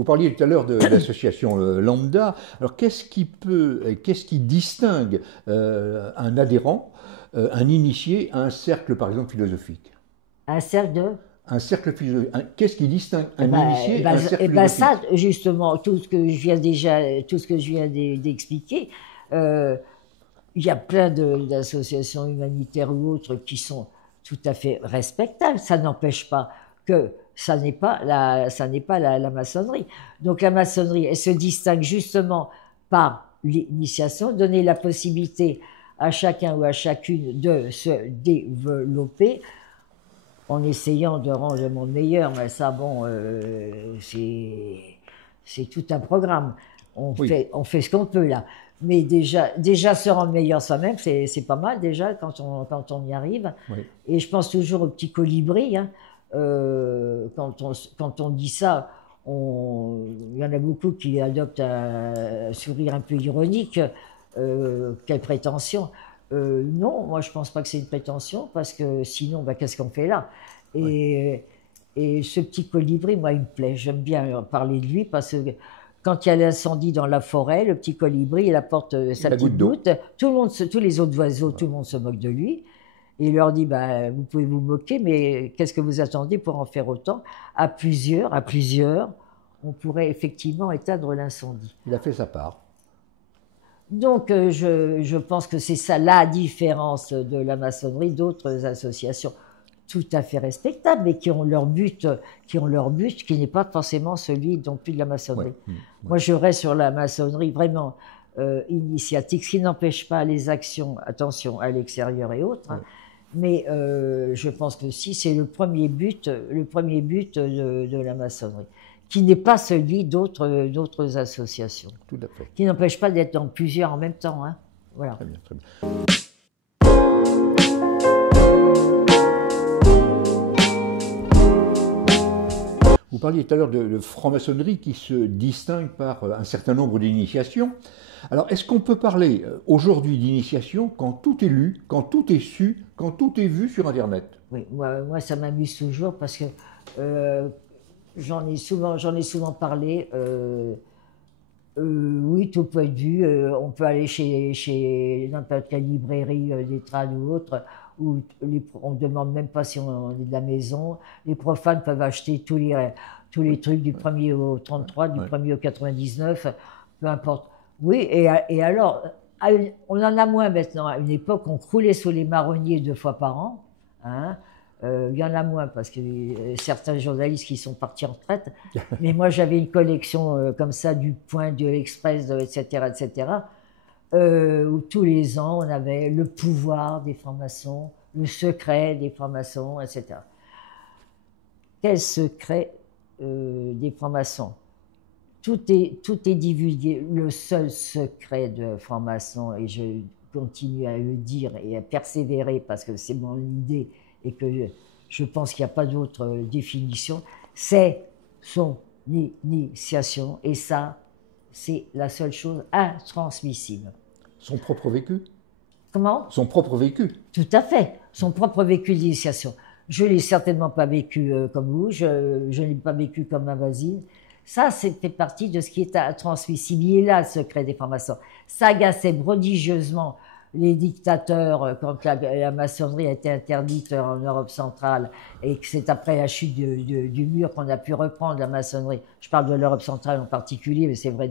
Vous parliez tout à l'heure de l'association Lambda. Alors qu'est-ce qui distingue un adhérent, un initié à un cercle par exemple philosophique? Un cercle de... Un cercle philosophique. Qu'est-ce qui distingue un initié à un cercle philosophique? Ça, justement, tout ce que je viens d'expliquer, il y a plein d'associations humanitaires ou autres qui sont tout à fait respectables. Ça n'empêche pas que ça n'est pas la maçonnerie. Donc la maçonnerie, elle se distingue justement par l'initiation, donner la possibilité à chacun ou à chacune de se développer en essayant de rendre le monde meilleur. Mais ça, bon, c'est tout un programme. On fait ce qu'on peut là. Mais déjà se rendre meilleur soi-même, c'est pas mal déjà quand on y arrive. Oui. Et je pense toujours au petit colibri. Hein. Quand on dit ça, il y en a beaucoup qui adoptent un sourire un peu ironique. Quelle prétention! Non, moi je pense pas que c'est une prétention, parce que sinon, qu'est-ce qu'on fait là? Et ce petit colibri, moi, il me plaît. J'aime bien parler de lui, parce que quand il y a l'incendie dans la forêt, le petit colibri, il apporte sa petite goutte. Tous les autres oiseaux, tout le monde se moque de lui. Et il leur dit, vous pouvez vous moquer, mais qu'est-ce que vous attendez pour en faire autant? À plusieurs, on pourrait effectivement éteindre l'incendie. Il a fait sa part. Donc, je pense que c'est ça la différence de la maçonnerie d'autres associations tout à fait respectables, mais qui ont leur but, qui n'est pas forcément celui non plus de la maçonnerie. Ouais. Moi, je reste sur la maçonnerie vraiment initiatique, ce qui n'empêche pas les actions, attention, à l'extérieur et autres, hein, mais je pense que si c'est le premier but de la maçonnerie, qui n'est pas celui d'autres associations. Tout à fait. Qui n'empêche pas d'être dans plusieurs en même temps. Hein. Voilà. Très bien, très bien. Vous parliez tout à l'heure de franc-maçonnerie qui se distingue par un certain nombre d'initiations. Alors, est-ce qu'on peut parler aujourd'hui d'initiation quand tout est lu, quand tout est su, quand tout est vu sur Internet? Oui, moi ça m'amuse toujours, parce que j'en ai souvent parlé. Oui, tout peut être vu. On peut aller chez n'importe quelle librairie, des trades ou autre, où on ne demande même pas si on est de la maison. Les profanes peuvent acheter tous les trucs du 1er au 33, du 1er au 99, peu importe. Oui, et alors, on en a moins maintenant. À une époque, on croulait sous les marronniers 2 fois par an. Hein. Il y en a moins, parce que certains journalistes qui sont partis en retraite. Mais moi, j'avais une collection comme ça, du Point, de l'Express, etc., où tous les ans, on avait le pouvoir des francs-maçons, le secret des francs-maçons, etc. Quel secret des francs-maçons? Tout est divulgué. Le seul secret de francs-maçons, et je continue à le dire et à persévérer, parce que c'est mon idée, et que je pense qu'il n'y a pas d'autre définition, c'est son initiation. Et ça, c'est la seule chose intransmissible. Son propre vécu? Comment? Son propre vécu. Tout à fait. Son propre vécu d'initiation. Je ne l'ai certainement pas vécu comme vous, je ne l'ai pas vécu comme ma voisine. Ça, c'était partie de ce qui est intransmissible. Il est là, le secret des francs-maçons. Ça agaçait prodigieusement les dictateurs quand la maçonnerie a été interdite en Europe centrale, et que c'est après la chute du mur qu'on a pu reprendre la maçonnerie. Je parle de l'Europe centrale en particulier, mais c'est vrai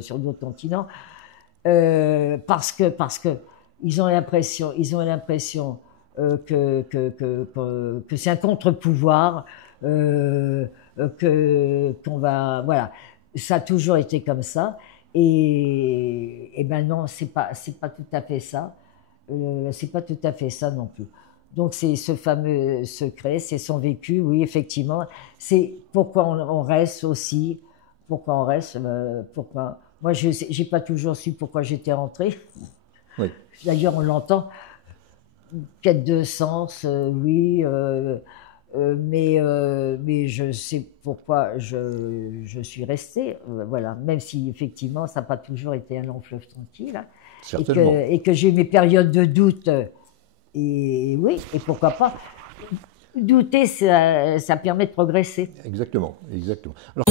sur d'autres continents, parce que ils ont l'impression que c'est un contre-pouvoir, qu'on va, voilà. Ça a toujours été comme ça. Et ben non, c'est pas tout à fait ça. C'est pas tout à fait ça non plus. Donc c'est ce fameux secret, c'est son vécu, oui, effectivement. C'est pourquoi on reste aussi. Pourquoi on reste? Pourquoi? Moi, j'ai pas toujours su pourquoi j'étais rentrée. Oui. D'ailleurs, on l'entend. Quête de sens, oui. Mais je sais pourquoi je suis restée, voilà, même si effectivement ça n'a pas toujours été un long fleuve tranquille, hein, et que j'ai eu mes périodes de doute, et oui, et pourquoi pas. Douter, ça permet de progresser. Exactement, exactement. Alors...